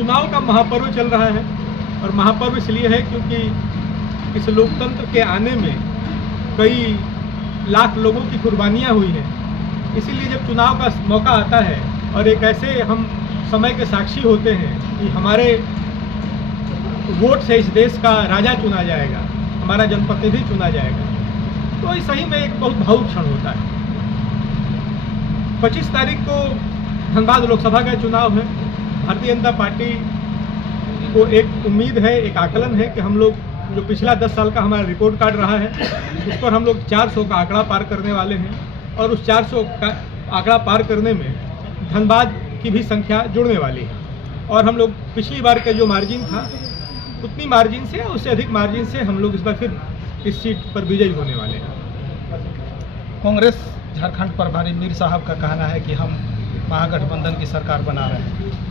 चुनाव का महापर्व चल रहा है और महापर्व इसलिए है क्योंकि इस लोकतंत्र के आने में कई लाख लोगों की कुर्बानियां हुई हैं। इसीलिए जब चुनाव का मौका आता है और एक ऐसे हम समय के साक्षी होते हैं कि हमारे वोट से इस देश का राजा चुना जाएगा, हमारा जनप्रतिनिधि चुना जाएगा, तो ये सही में एक बहुत भावुक क्षण होता है। 25 तारीख को धनबाद लोकसभा का चुनाव है। भारतीय जनता पार्टी को एक उम्मीद है, एक आकलन है कि हम लोग जो पिछला 10 साल का हमारा रिपोर्ट कार्ड रहा है उस पर हम लोग 400 का आंकड़ा पार करने वाले हैं और उस 400 का आंकड़ा पार करने में धनबाद की भी संख्या जुड़ने वाली है। और हम लोग पिछली बार का जो मार्जिन था उतनी मार्जिन से, उससे अधिक मार्जिन से हम लोग इस बार फिर इस सीट पर विजयी होने वाले हैं। कांग्रेस झारखंड प्रभारी मीर साहब का कहना है कि हम महागठबंधन की सरकार बना रहे हैं।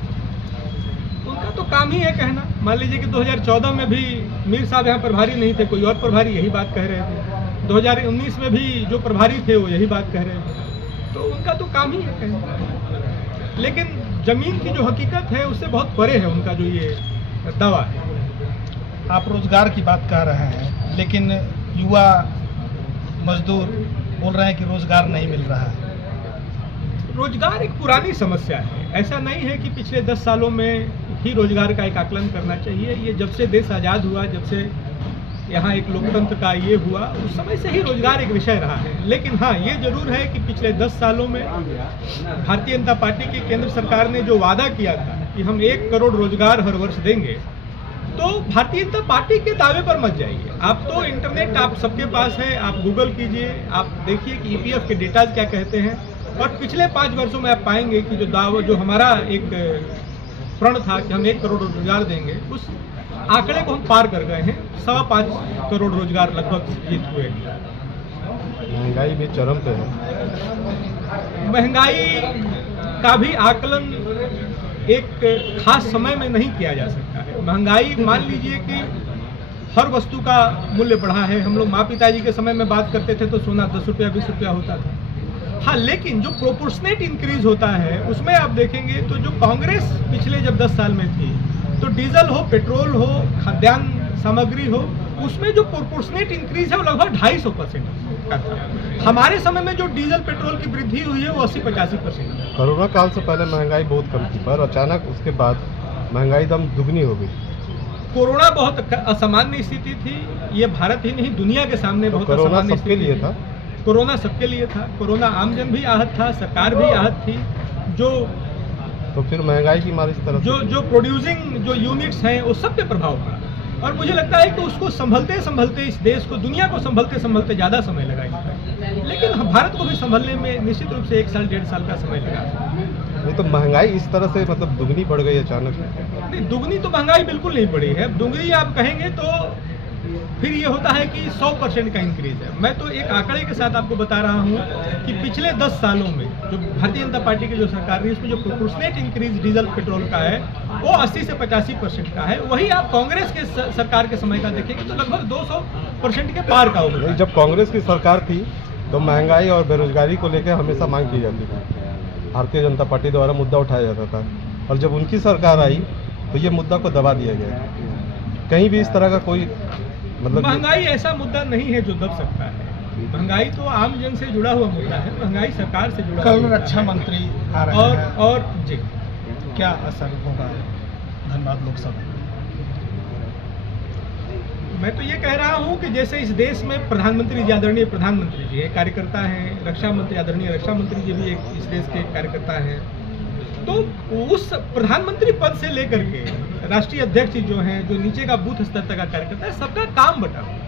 उनका तो काम ही है कहना। मान लीजिए कि 2014 में भी मीर साहब यहाँ प्रभारी नहीं थे, कोई और प्रभारी यही बात कह रहे थे। 2019 में भी जो प्रभारी थे वो यही बात कह रहे थे। तो उनका तो काम ही है कहना, लेकिन जमीन की जो हकीकत है उससे बहुत परे है उनका जो ये दावा है। आप रोजगार की बात कर रहे हैं, लेकिन युवा मजदूर बोल रहे हैं कि रोजगार नहीं मिल रहा है। रोजगार एक पुरानी समस्या है। ऐसा नहीं है कि पिछले 10 सालों में ही रोजगार का एक आकलन करना चाहिए। ये जब से देश आज़ाद हुआ, जब से यहाँ एक लोकतंत्र का ये हुआ, उस समय से ही रोजगार एक विषय रहा है। लेकिन हाँ, ये जरूर है कि पिछले 10 सालों में भारतीय जनता पार्टी की केंद्र सरकार ने जो वादा किया था कि हम 1 करोड़ रोजगार हर वर्ष देंगे, तो भारतीय जनता पार्टी के दावे पर मत जाइए। आप तो इंटरनेट आप सबके पास है, आप गूगल कीजिए, आप देखिए कि ईपीएफ के डेटाज क्या कहते हैं। और पिछले 5 वर्षों में आप पाएंगे कि जो हमारा एक प्रण था कि हम 1 करोड़ रोजगार देंगे, उस आंकड़े को हम पार कर गए हैं। 5.25 करोड़ रोजगार लगभग जीत हुए। महंगाई भी चरम पे है। महंगाई का भी आकलन एक खास समय में नहीं किया जा सकता है। महंगाई, मान लीजिए कि हर वस्तु का मूल्य बढ़ा है। हम लोग माँ पिताजी के समय में बात करते थे तो सोना 10 रुपया 20 रुपया होता था। हाँ, लेकिन जो प्रोपोर्शनेट इंक्रीज होता है उसमें आप देखेंगे तो जो कांग्रेस पिछले जब 10 साल में थी, तो डीजल हो, पेट्रोल हो, खाद्यान्न सामग्री हो, उसमें जो प्रोपोर्शनेट इंक्रीज है वो लगभग 250% का था। हमारे समय में जो डीजल पेट्रोल की वृद्धि हुई है वो 80-85% है। कोरोना काल से पहले महंगाई बहुत कम थी, पर अचानक उसके बाद महंगाई दम दुगनी हो गई। कोरोना बहुत असामान्य स्थिति थी। ये भारत ही नहीं, दुनिया के सामने बहुत असामान्य सबके लिए था। कोरोना सबके लिए था। कोरोना आमजन भी आहत था, सरकार भी आहत थी। जो तो फिर महंगाई की मार इस तरह जो प्रोड्यूसिंग जो यूनिट्स हैं वो सब पे प्रभाव पड़ा। और मुझे लगता है कि उसको संभलते संभलते, इस देश को, दुनिया को संभलते संभलते ज़्यादा समय लगा इसमें। लेकिन भारत को भी संभलने में निश्चित रूप से 1 साल 1.5 साल का समय लगा। नहीं तो महंगाई इस तरह से मतलब दुगनी बढ़ गई अचानक? नहीं, दुगनी तो महंगाई बिल्कुल नहीं बढ़ी है। दुगनी आप कहेंगे तो फिर ये होता है कि 100% का इंक्रीज है। मैं तो एक आंकड़े के साथ आपको बता रहा हूँ कि पिछले 10 सालों में जो भारतीय जनता पार्टी की जो सरकार रही, उसमें जो प्रोपोर्शनेट इंक्रीज डीजल पेट्रोल का है वो 80 से 85% का है। वही आप कांग्रेस के सरकार के समय का देखेंगे तो लगभग 200% के पार का होगा। जब कांग्रेस की सरकार थी तो महंगाई और बेरोजगारी को लेकर हमेशा मांग की जाती थी, भारतीय जनता पार्टी द्वारा मुद्दा उठाया जाता था। और जब उनकी सरकार आई तो ये मुद्दा को दबा दिया गया। कहीं भी इस तरह का कोई मतलब महंगाई ऐसा मुद्दा नहीं है जो दब सकता है। महंगाई तो आम जन से जुड़ा हुआ मुद्दा है। महंगाई सरकार से जुड़ा। कल रक्षा मंत्री आ रहे हैं और जी, क्या असर होगा धनबाद लोकसभा? मैं तो ये कह रहा हूँ कि जैसे इस देश में प्रधानमंत्री जी, आदरणीय प्रधानमंत्री जी एक कार्यकर्ता हैं, रक्षा मंत्री, आदरणीय रक्षा मंत्री जी भी एक इस देश के कार्यकर्ता हैं, तो उस प्रधानमंत्री पद से लेकर के राष्ट्रीय अध्यक्ष जो हैं, जो नीचे का बूथ स्तर तक का कार्यकर्ता है, सबका काम बटा हुआ है।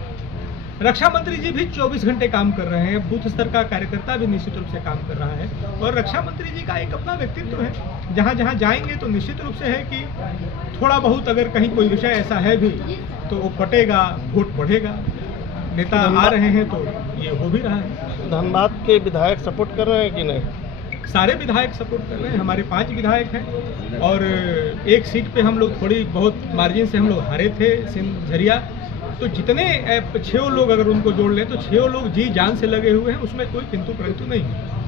रक्षा मंत्री जी भी 24 घंटे काम कर रहे हैं, बूथ स्तर का कार्यकर्ता भी निश्चित रूप से काम कर रहा है। और रक्षा मंत्री जी का एक अपना व्यक्तित्व है। जहाँ जहाँ जाएंगे तो निश्चित रूप से है कि थोड़ा बहुत अगर कहीं कोई विषय ऐसा है भी तो वो पटेगा, वोट बढ़ेगा। नेता आ रहे हैं तो ये हो भी रहा है। धनबाद के विधायक सपोर्ट कर रहे हैं कि नहीं? सारे विधायक सपोर्ट कर रहे हैं। हमारे 5 विधायक हैं और एक सीट पे हम लोग थोड़ी बहुत मार्जिन से हम लोग हारे थे, सिंधरिया। तो जितने 6 लोग अगर उनको जोड़ लें तो 6 लोग जी जान से लगे हुए हैं, उसमें कोई किंतु परंतु नहीं है।